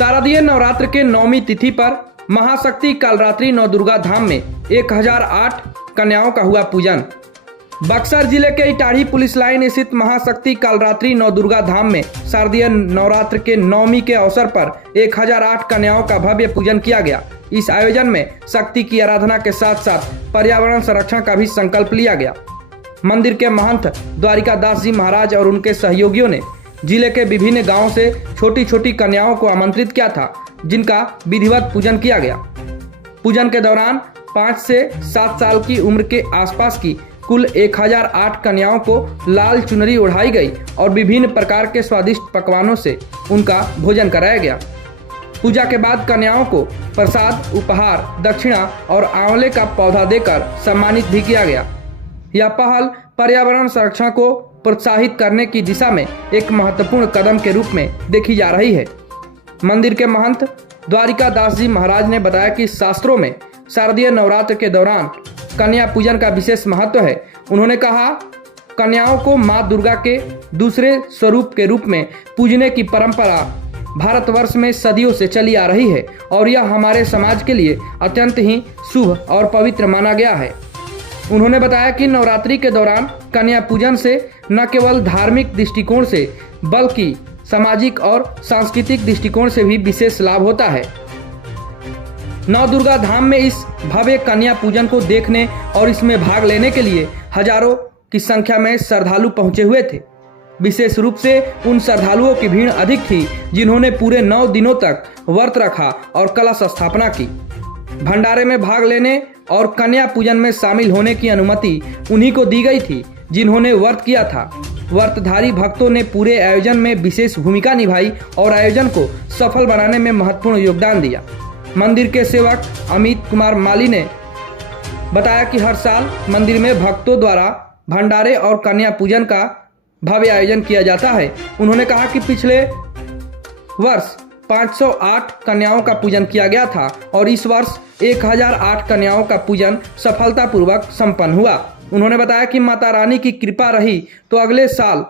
शारदीय नवरात्र के 9वीं तिथि पर महाशक्ति कालरात्रि नौ दुर्गा धाम में 1008 कन्याओं का हुआ पूजन। बक्सर जिले के इटाढ़ी पुलिस लाइन स्थित महाशक्ति कालरात्रि नौ दुर्गा धाम में शारदीय नवरात्र के 9वीं के अवसर पर 1008 कन्याओं का भव्य पूजन किया गया। इस आयोजन में शक्ति की आराधना के साथ साथ पर्यावरण संरक्षण का भी संकल्प लिया गया। मंदिर के महंत द्वारिका दास जी महाराज और उनके सहयोगियों ने जिले के विभिन्न गांवों से छोटी छोटी कन्याओं को आमंत्रित किया था, जिनका विधिवत पूजन किया गया। पूजन के दौरान 5 से 7 साल की उम्र के आसपास की कुल 1008 कन्याओं को लाल चुनरी ओढ़ाई गई और विभिन्न प्रकार के स्वादिष्ट पकवानों से उनका भोजन कराया गया। पूजा के बाद कन्याओं को प्रसाद, उपहार, दक्षिणा और आंवले का पौधा देकर सम्मानित भी किया गया। यह पहल पर्यावरण संरक्षण को प्रोत्साहित करने की दिशा में एक महत्वपूर्ण कदम के रूप में देखी जा रही है। मंदिर के महंत द्वारिका दास जी महाराज ने बताया कि शास्त्रों में शारदीय नवरात्र के दौरान कन्या पूजन का विशेष महत्व है। उन्होंने कहा, कन्याओं को मां दुर्गा के दूसरे स्वरूप के रूप में पूजने की परंपरा भारतवर्ष में सदियों से चली आ रही है और यह हमारे समाज के लिए अत्यंत ही शुभ और पवित्र माना गया है। उन्होंने बताया कि नवरात्रि के दौरान कन्या पूजन से न केवल धार्मिक दृष्टिकोण से बल्कि सामाजिक और सांस्कृतिक दृष्टिकोण से भी विशेष लाभ होता है। नौ दुर्गा धाम में इस भव्य कन्या पूजन को देखने और इसमें भाग लेने के लिए हजारों की संख्या में श्रद्धालु पहुंचे हुए थे। विशेष रूप से उन श्रद्धालुओं की भीड़ अधिक थी जिन्होंने पूरे 9 दिनों तक व्रत रखा और कलश स्थापना की। भंडारे में भाग लेने और कन्या पूजन में शामिल होने की अनुमति उन्हीं को दी गई थी जिन्होंने व्रत किया था। व्रतधारी भक्तों ने पूरे आयोजन में विशेष भूमिका निभाई और आयोजन को सफल बनाने में महत्वपूर्ण योगदान दिया। मंदिर के सेवक अमित कुमार माली ने बताया कि हर साल मंदिर में भक्तों द्वारा भंडारे और कन्या पूजन का भव्य आयोजन किया जाता है। उन्होंने कहा कि पिछले वर्ष 508 कन्याओं का पूजन किया गया था और इस वर्ष 1008 कन्याओं का पूजन सफलतापूर्वक संपन्न हुआ। उन्होंने बताया कि माता रानी की कृपा रही तो अगले साल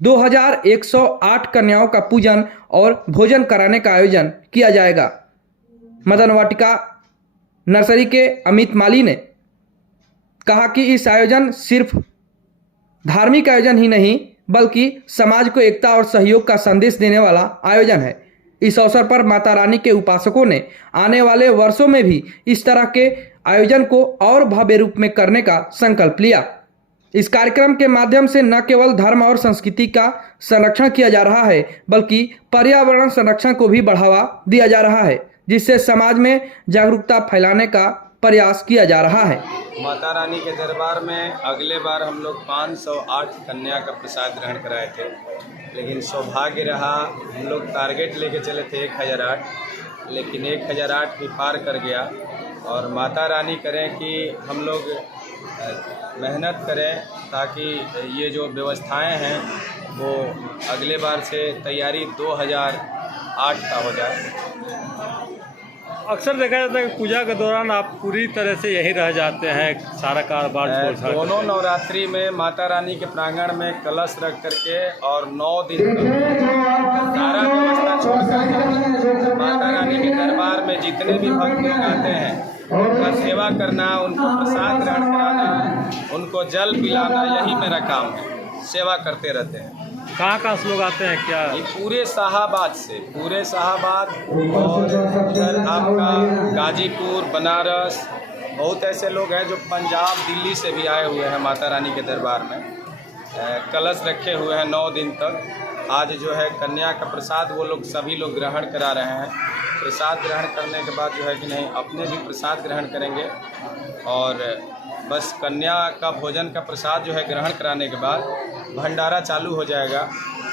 2108 कन्याओं का पूजन और भोजन कराने का आयोजन किया जाएगा। मदन वाटिका नर्सरी के अमित माली ने कहा कि इस आयोजन सिर्फ धार्मिक आयोजन ही नहीं बल्कि समाज को एकता और सहयोग का संदेश देने वाला आयोजन है। इस अवसर पर माता रानी के उपासकों ने आने वाले वर्षों में भी इस तरह के आयोजन को और भव्य रूप में करने का संकल्प लिया। इस कार्यक्रम के माध्यम से न केवल धर्म और संस्कृति का संरक्षण किया जा रहा है बल्कि पर्यावरण संरक्षण को भी बढ़ावा दिया जा रहा है, जिससे समाज में जागरूकता फैलाने का प्रयास किया जा रहा है। माता रानी के दरबार में अगले बार हम लोग 508 कन्या का प्रसाद ग्रहण कराए थे, लेकिन सौभाग्य रहा हम लोग टारगेट लेके चले थे 1008, लेकिन 1008 भी पार कर गया। और माता रानी करें कि हम लोग मेहनत करें ताकि ये जो व्यवस्थाएं हैं वो अगले बार से तैयारी 2008 का हो जाए। अक्सर देखा जाता है कि पूजा के दौरान आप पूरी तरह से यहीं रह जाते हैं, सारा कारोबार छोड़। दोनों नवरात्रि में माता रानी के प्रांगण में कलश रख करके और 9 दिन सारा व्यवस्था छोड़ करके माता रानी के दरबार में जितने भी भक्त लोग आते हैं उनका सेवा करना, उनको प्रसाद ग्रहण कराना, उनको जल पिलाना, यही मेरा काम है। सेवा करते रहते हैं। कहाँ से लोग आते हैं क्या? ये पूरे शाहाबाद से, पूरे शाहाबाद और इधर आपका गाजीपुर, बनारस, बहुत ऐसे लोग हैं जो पंजाब, दिल्ली से भी आए हुए हैं माता रानी के दरबार में। कलश रखे हुए हैं 9 दिन तक। आज जो है कन्या का प्रसाद वो लोग सभी लोग ग्रहण करा रहे हैं। प्रसाद ग्रहण करने के बाद जो है कि नहीं अपने भी प्रसाद ग्रहण करेंगे और बस कन्या का भोजन का प्रसाद जो है ग्रहण कराने के बाद भंडारा चालू हो जाएगा।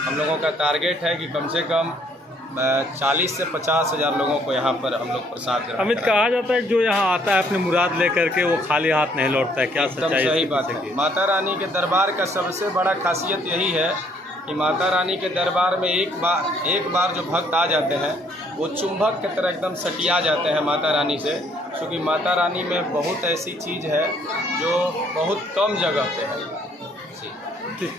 हम लोगों का टारगेट है कि कम से कम 40 से 50 हज़ार लोगों को यहाँ पर हम लोग प्रसाद ग्रहण। अमित, कहा जाता है जो यहाँ आता है अपनी मुराद लेकर के वो खाली हाथ नहीं लौटता है, क्या एकदम सही बात है। माता रानी के दरबार का सबसे बड़ा खासियत यही है कि माता रानी के दरबार में एक बार जो भक्त आ जाते हैं वो चुंबक की तरह एकदम सटिया जाते हैं माता रानी से, क्योंकि माता रानी में बहुत ऐसी चीज़ है जो बहुत कम जगह पे है। जी।